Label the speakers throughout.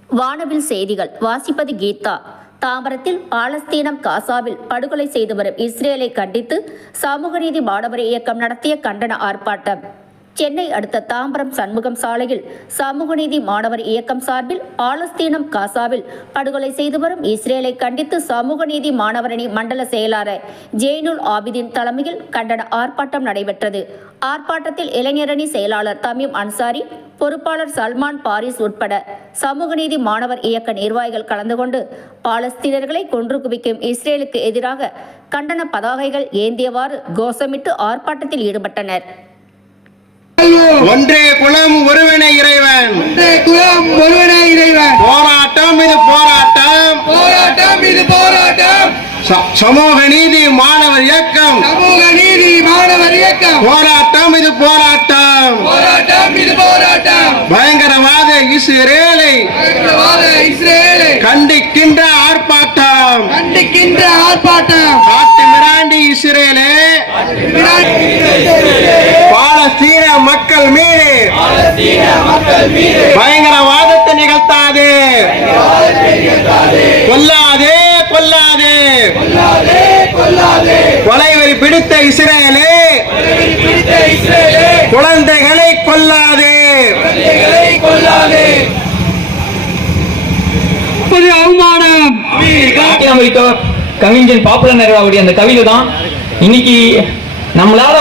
Speaker 1: வானவில் செய்திகள் வாசிப்பது கீதா. தாம்பரத்தில் பாலஸ்தீனம் காசாவில் படுகொலை செய்து வரும் இஸ்ரேலை கண்டித்து சமூக நீதி மாணவர் இயக்கம் நடத்திய கண்டன ஆர்ப்பாட்டம். சென்னை அடுத்த தாம்பரம் சண்முகம் சாலையில் சமூக நீதி மாணவர் இயக்கம் சார்பில் பாலஸ்தீனம் காசாவில் படுகொலை செய்து வரும் இஸ்ரேலை கண்டித்து சமூக நீதி மாணவரணி மண்டல செயலாளர் ஜெய்னுல் ஆபிதீன் தலைமையில் கண்டன ஆர்ப்பாட்டம் நடைபெற்றது. ஆர்ப்பாட்டத்தில் இளைஞரணி செயலாளர் தமீம் அன்சாரி, பொறுப்பாளர் சல்மான் பாரிஸ் உட்பட சமூக நீதி மாணவர் இயக்க நிர்வாகிகள் கலந்து கொண்டு பாலஸ்தீனர்களை கொன்று குவிக்கும் இஸ்ரேலுக்கு எதிராக கண்டன பதாகைகள் ஏந்தியவாறு கோஷமிட்டு ஆர்ப்பாட்டத்தில் ஈடுபட்டனர்.
Speaker 2: ஒன்றே குலம் ஒருவனே இறைவன்,
Speaker 3: ஒன்றே குலம் ஒருவனே இறைவன்.
Speaker 2: போராட்டம் இது போராட்டம்,
Speaker 3: போராட்டம் இது போராட்டம்.
Speaker 2: சமூக நீதி மாணவர் இயக்கம்,
Speaker 3: சமூக நீதி மாணவர் இயக்கம்.
Speaker 2: போராட்டம் இது போராட்டம்,
Speaker 3: போராட்டம் இது போராட்டம்.
Speaker 2: பயங்கரவாத இஸ்ரேலை கண்டிக்கின்ற ஆர்ப்பாட்டம்,
Speaker 3: கண்டிக்கின்ற ஆர்ப்பாட்டம்.
Speaker 2: காட்டு மிராண்டி இஸ்ரேலே பாலஸ்தீன மக்கள் மீது பயங்கரவாதத்தை நிகழ்த்தாதே, கொல்லாதே கொல்லாதே, கொலைவெறி பிடித்த இஸ்ரேலே குழந்தைகளை கொல்லாதே.
Speaker 3: அவமானம்.
Speaker 4: கவிஞன் பாப்புலர் நேருடைய அந்த கவிதை தான் இன்னைக்கு நம்மளால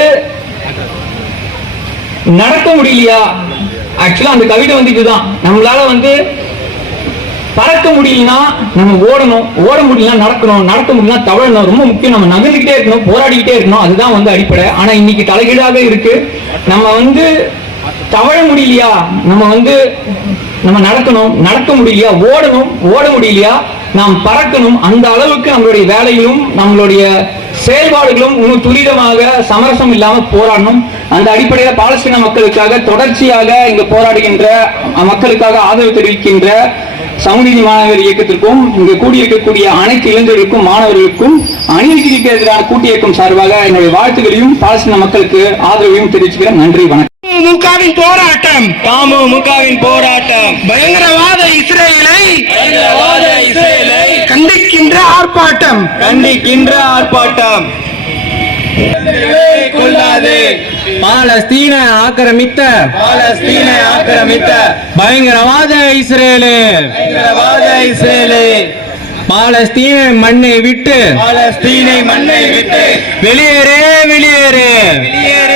Speaker 4: நடக்க முடியலையா? ஆக்சுவலா அந்த கவிதை இதுதான், நம்மளால பறக்க முடியலனா நம்ம ஓடணும், ஓட முடியலனா நடக்கணும், நடக்க முடியலனா தவழணும். ரொம்ப முக்கியம், நம்ம நகர்ந்துகிட்டே இருக்கணும், போராடிக்கிட்டே இருக்கணும். அதுதான் அடிப்படை. ஆனா இன்னைக்கு தலைகீழாக இருக்கு. நம்ம தவழ முடியலையா? நம்ம நடக்கணும், நடக்க முடியலையா? ஓடணும், ஓட முடியலையா? நாம் பறக்கணும். அந்த அளவுக்கு நம்மளுடைய வேலையும் நம்மளுடைய செயல்பாடுகளும் இன்னும் துரிதமாக சமரசம் இல்லாம போராடணும். அந்த அடிப்படையில் பாலஸ்தீன மக்களுக்காக தொடர்ச்சியாக இங்க போராடுகின்ற மக்களுக்காக ஆதரவு தெரிவிக்கின்ற சமூக நீதி மாணவர் இயக்கத்திற்கும் இங்கு கூடியிருக்கக்கூடிய அனைத்து இளைஞர்களுக்கும் மாணவர்களுக்கும் அநீதிக்கு எதிரான கூட்டு இயக்கம் சார்பாக என்னுடைய வாழ்த்துக்களையும் பாலஸ்தீன மக்களுக்கு ஆதரவையும் தெரிவிச்சுக்கிறேன். நன்றி, வணக்கம்.
Speaker 2: முகாவின் போராட்டம்,
Speaker 4: முகாவின் போராட்டம்,
Speaker 2: பயங்கரவாத இஸ்ரேலை கண்டிக்கின்ற ஆர்ப்பாட்டம்,
Speaker 4: கண்டிக்கின்ற ஆர்ப்பாட்டம். பாலஸ்தீன ஆக்கிரமித்த பயங்கரவாத இஸ்ரேலே பாலஸ்தீன மண்ணை விட்டு வெளியேறு வெளியேறு.